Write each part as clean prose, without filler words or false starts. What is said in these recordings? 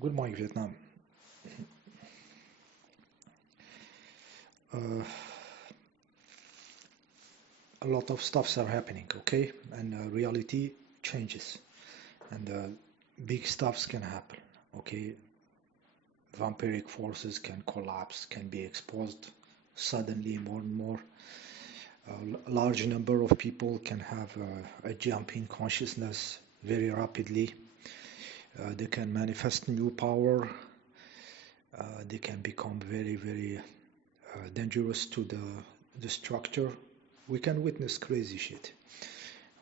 Good morning, Vietnam. Uh, a lot of stuffs are happening, okay? And reality changes, and big stuffs can happen, okay? Vampiric forces can collapse, can be exposed suddenly more and more. A large number of people can have a jump in consciousness very rapidly. They can manifest new power. They can become very, very dangerous to the structure. We can witness crazy shit.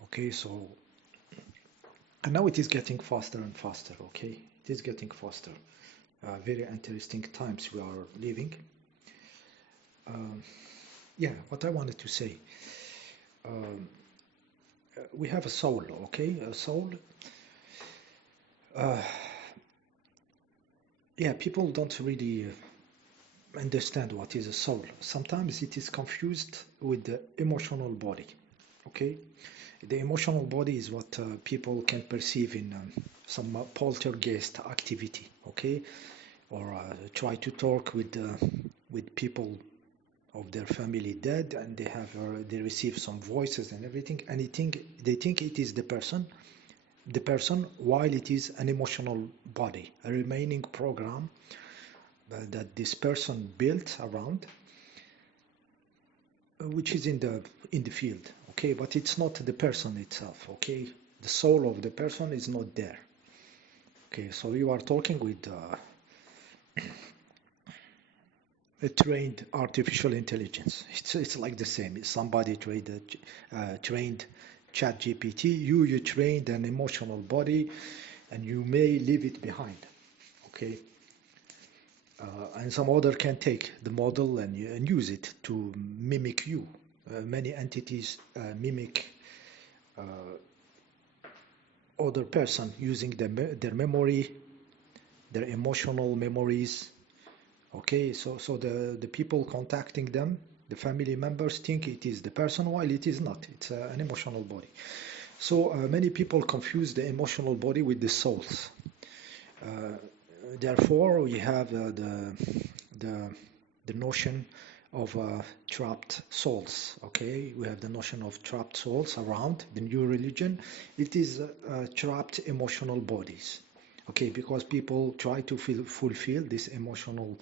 Okay, so and now it is getting faster and faster. Okay, it is getting faster. Very interesting times we are living. Yeah, what I wanted to say. Um, we have a soul. Okay, a soul. Uh, yeah, people don't really understand what is a soul. Sometimes it is confused with the emotional body. Okay, the emotional body is what people can perceive in some poltergeist activity. Okay, or try to talk with people of their family dead, and they receive some voices and everything, and they think it is the person, while it is an emotional body, a remaining program that this person built around, which is in the field. Okay, but it's not the person itself. Okay, the soul of the person is not there. Okay, so you are talking with a trained artificial intelligence. It's like the same. Somebody trained Chat GPT. You trained an emotional body, and you may leave it behind. Okay, and some other can take the model and use it to mimic you. Many entities mimic other person using their memory, their emotional memories. Okay, so the people contacting them, the family members, think it is the person, while it is not. It's an emotional body. So many people confuse the emotional body with the souls. Uh, Therefore, we have the the notion of trapped souls. Okay, we have the notion of trapped souls around the new religion. It is trapped emotional bodies. Okay, because people try to fulfill these emotional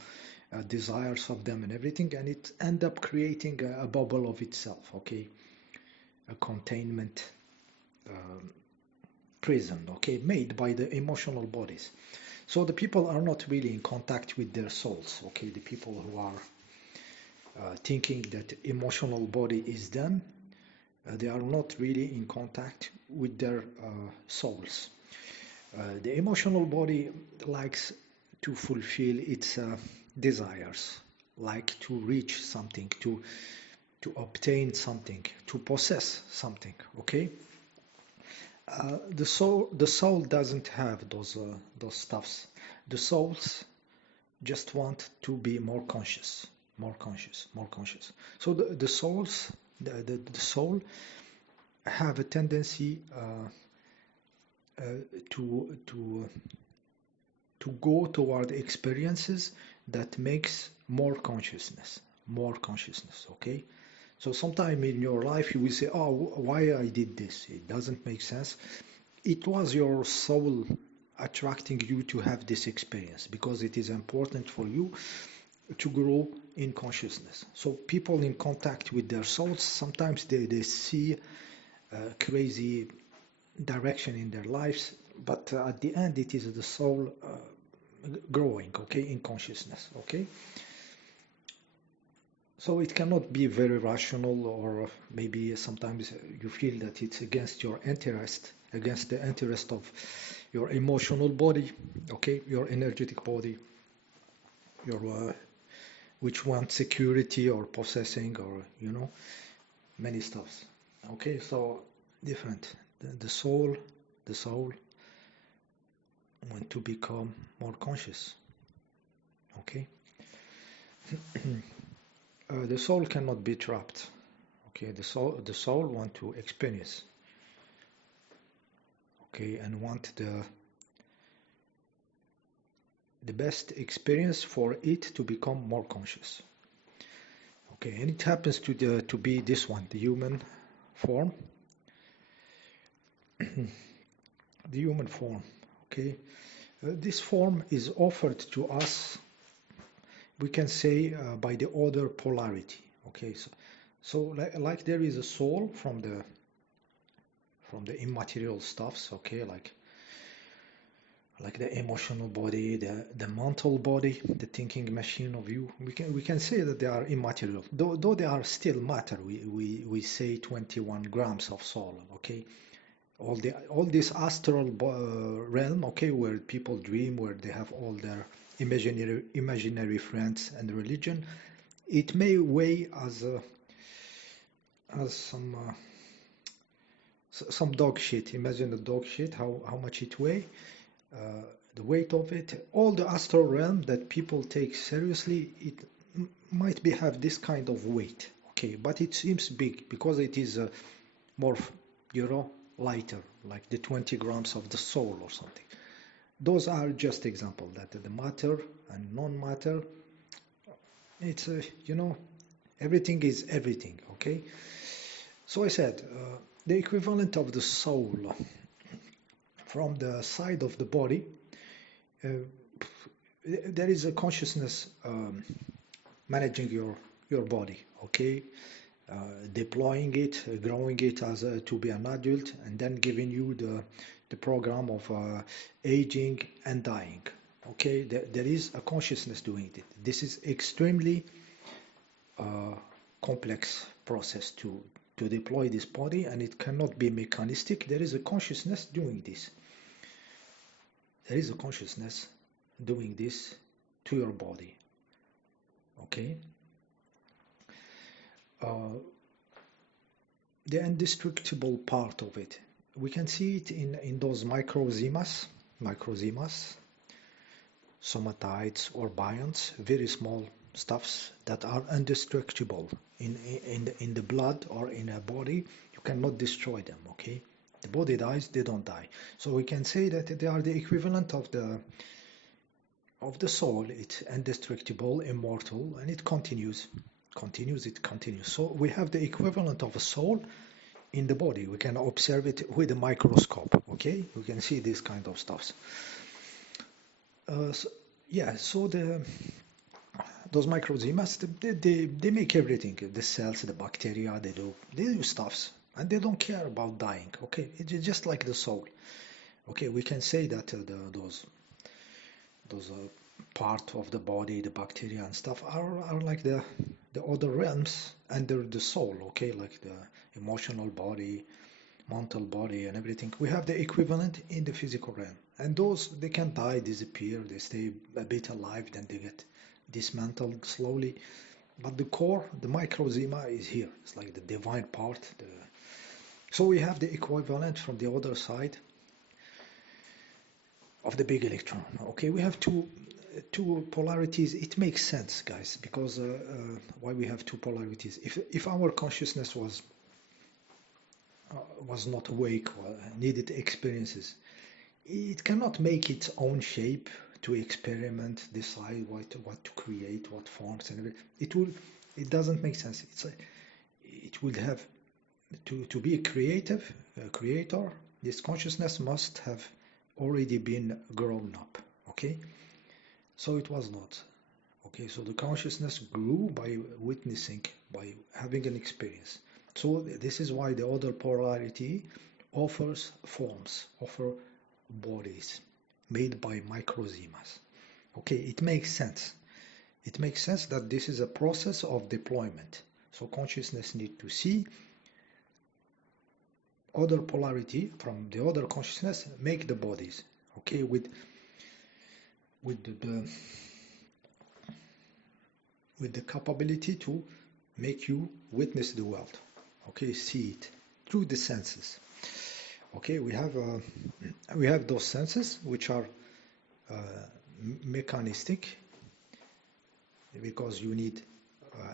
desires of them and everything, and it end up creating a bubble of itself. Okay, a containment um, prison. Okay, made by the emotional bodies. So the people are not really in contact with their souls. Okay, the people who are thinking that emotional body is them, they are not really in contact with their souls. The emotional body likes to fulfill its desires, like to reach something, to obtain something, to possess something. Okay, the soul doesn't have those stuffs. The souls just want to be more conscious, more conscious, more conscious. So the soul have a tendency to to go toward experiences that makes more consciousness, more consciousness. Okay, so sometime in your life you will say, oh, why I did this, it doesn't make sense. It was your soul attracting you to have this experience because it is important for you to grow in consciousness. So people in contact with their souls, sometimes they see crazy direction in their lives, but at the end it is the soul growing, okay, in consciousness. Okay, so it cannot be very rational, or maybe sometimes you feel that it's against your interest, against the interest of your emotional body, okay, your energetic body, your which wants security or possessing, or many stuffs. Okay, so different. The soul want to become more conscious. Okay, the soul cannot be trapped. Okay, the soul want to experience. Okay, and want the best experience for it to become more conscious. Okay, and it happens to be this one, the human form. The human form. Okay, this form is offered to us, we can say, by the other polarity. Okay, so like there is a soul from the immaterial stuffs. Okay, like the emotional body, the mental body, the thinking machine of you. We can say that they are immaterial, though they are still matter. We say 21 grams of soul. Okay, all this astral realm. Okay, where people dream, where they have all their imaginary friends and religion. It may weigh as some dog shit. Imagine the dog shit. How much it weigh. The weight of it, all the astral realm that people take seriously, it might have this kind of weight. Okay, but it seems big because it is more, lighter, like the 20 grams of the soul or something. Those are just examples that the matter and non-matter, it's everything is everything. Okay, so I said the equivalent of the soul from the side of the body, there is a consciousness managing your body. Okay, deploying it, growing it as to be an adult, and then giving you the program of aging and dying. Okay, there is a consciousness doing it. This is extremely complex process to deploy this body, and it cannot be mechanistic. There is a consciousness doing this. There is a consciousness doing this to your body. Okay. The indestructible part of it, we can see it in those microzymas, somatides or bions, very small stuffs that are indestructible in the blood or in a body. You cannot destroy them. Okay, the body dies, they don't die. So we can say that they are the equivalent of the soul. It's indestructible, immortal, and it continues. So we have the equivalent of a soul in the body. We can observe it with a microscope. Okay, we can see this kind of stuffs. So those microzymas, they make everything. The cells, the bacteria, they do stuffs, and they don't care about dying. Okay, it's just like the soul. Okay, we can say that those part of the body, the bacteria and stuff, are like the other realms under the soul. Okay, like the emotional body, mental body, and everything. We have the equivalent in the physical realm, and those, they can die, disappear, they stay a bit alive, then they get dismantled slowly. But the core, the microzyma, is here. It's like the divine part. So we have the equivalent from the other side of the big electron. Okay, we have two polarities. It makes sense, guys, because why we have two polarities. If our consciousness was not awake or needed experiences, it cannot make its own shape to experiment, decide what to create, what forms and everything. It doesn't make sense. It would have to be a creator. This consciousness must have already been grown up. Okay, so it was not. Okay, so the consciousness grew by witnessing, by having an experience. So this is why the other polarity offers forms, offer bodies made by microzymas. Okay, it makes sense. It makes sense that this is a process of deployment. So consciousness need to see other polarity from the other consciousness, make the bodies. Okay, with the capability to make you witness the world. Okay, see it through the senses. Okay, we have those senses which are mechanistic, because you need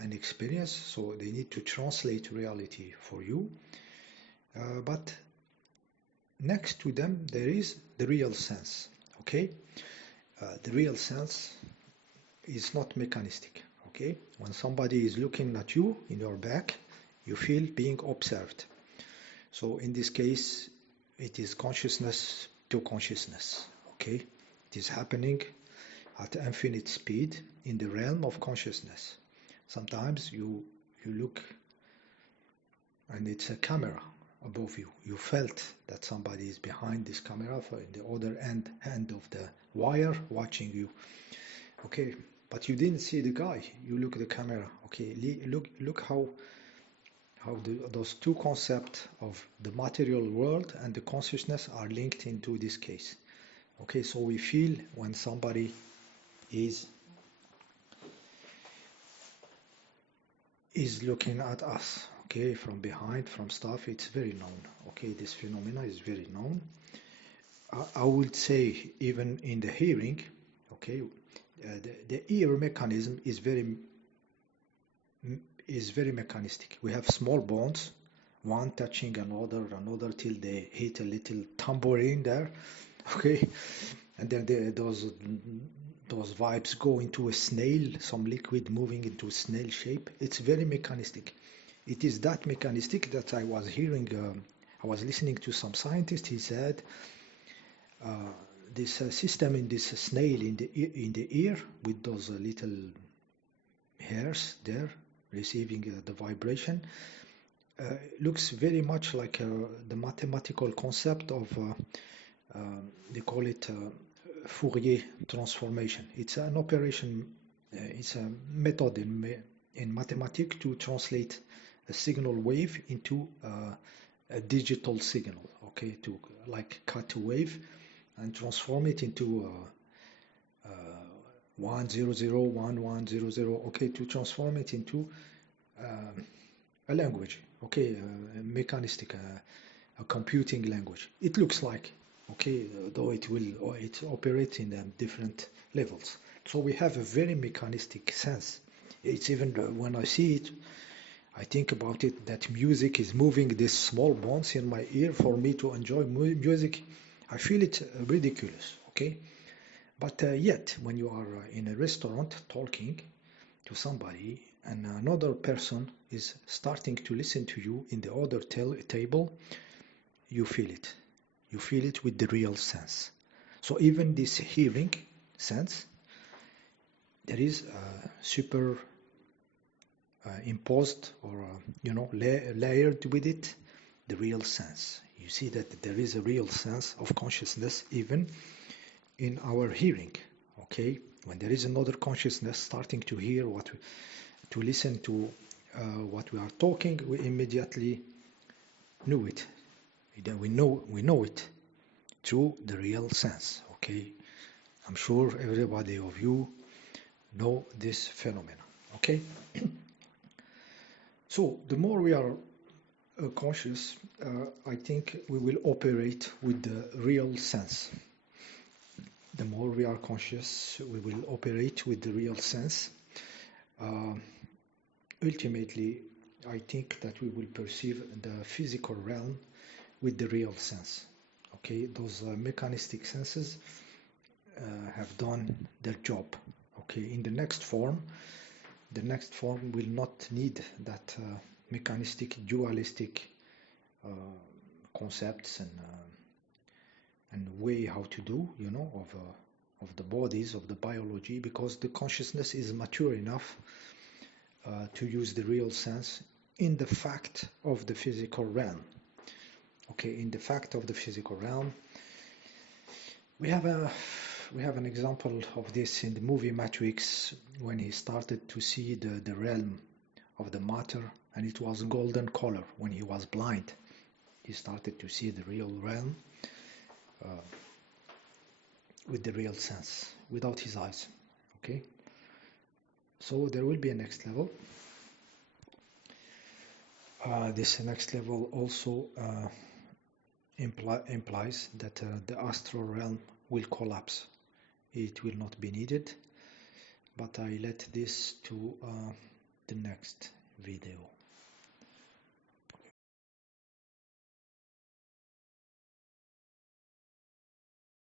an experience, so they need to translate reality for you. But next to them there is the real sense. Okay, The real sense is not mechanistic. Okay, when somebody is looking at you in your back, you feel being observed. So in this case, it is consciousness to consciousness. Okay, it is happening at infinite speed in the realm of consciousness. Sometimes you look and it's a camera above you. You felt that somebody is behind this camera for in the other end of the wire watching you. Okay, but you didn't see the guy. You look at the camera. Okay, look how those two concepts of the material world and the consciousness are linked into this case. Okay, so we feel when somebody is looking at us, okay, from behind, from stuff. It's very known. Okay, this phenomena is very known. I would say even in the hearing, okay, the ear mechanism is very mechanistic. We have small bones, one touching another till they hit a little tambourine there, okay, and then those vibes go into a snail, some liquid moving into a snail shape. It's very mechanistic. It is that mechanistic that I was hearing. I was listening to some scientist. He said this system in this snail in the ear with those little hairs there receiving the vibration looks very much like the mathematical concept of they call it Fourier transformation. It's an operation, it's a method in mathematics to translate a signal wave into a digital signal, okay, to like cut a wave and transform it into 1001100, okay, to transform it into a language, okay, a mechanistic, a computing language. It looks like, okay, though it operates in different levels. So we have a very mechanistic sense. It's even when I see it, I think about it that music is moving these small bones in my ear for me to enjoy music. I feel it ridiculous, okay? But yet, when you are in a restaurant talking to somebody and another person is starting to listen to you in the other table, you feel it. You feel it with the real sense. So even this hearing sense, there is super imposed or layered with it the real sense. You see that there is a real sense of consciousness even in our hearing. Okay, when there is another consciousness starting to hear to listen to what we are talking, we immediately knew it. We know it through the real sense. Okay, I'm sure everybody of you know this phenomenon. Okay, so the more we are conscious, I think we will operate with the real sense. The more we are conscious, we will operate with the real sense. Ultimately, I think that we will perceive the physical realm with the real sense. Okay, those mechanistic senses have done their job. Okay, in the next form will not need that mechanistic, dualistic concepts and way how to do, of the bodies, of the biology, because the consciousness is mature enough to use the real sense in the fact of the physical realm. Okay, in the fact of the physical realm, we have an example of this in the movie Matrix, when he started to see the realm of the matter, and it was golden color. When he was blind, he started to see the real realm with the real sense, without his eyes. Okay, so there will be a next level. This next level also implies that the astral realm will collapse. It will not be needed, but I let this to the next video.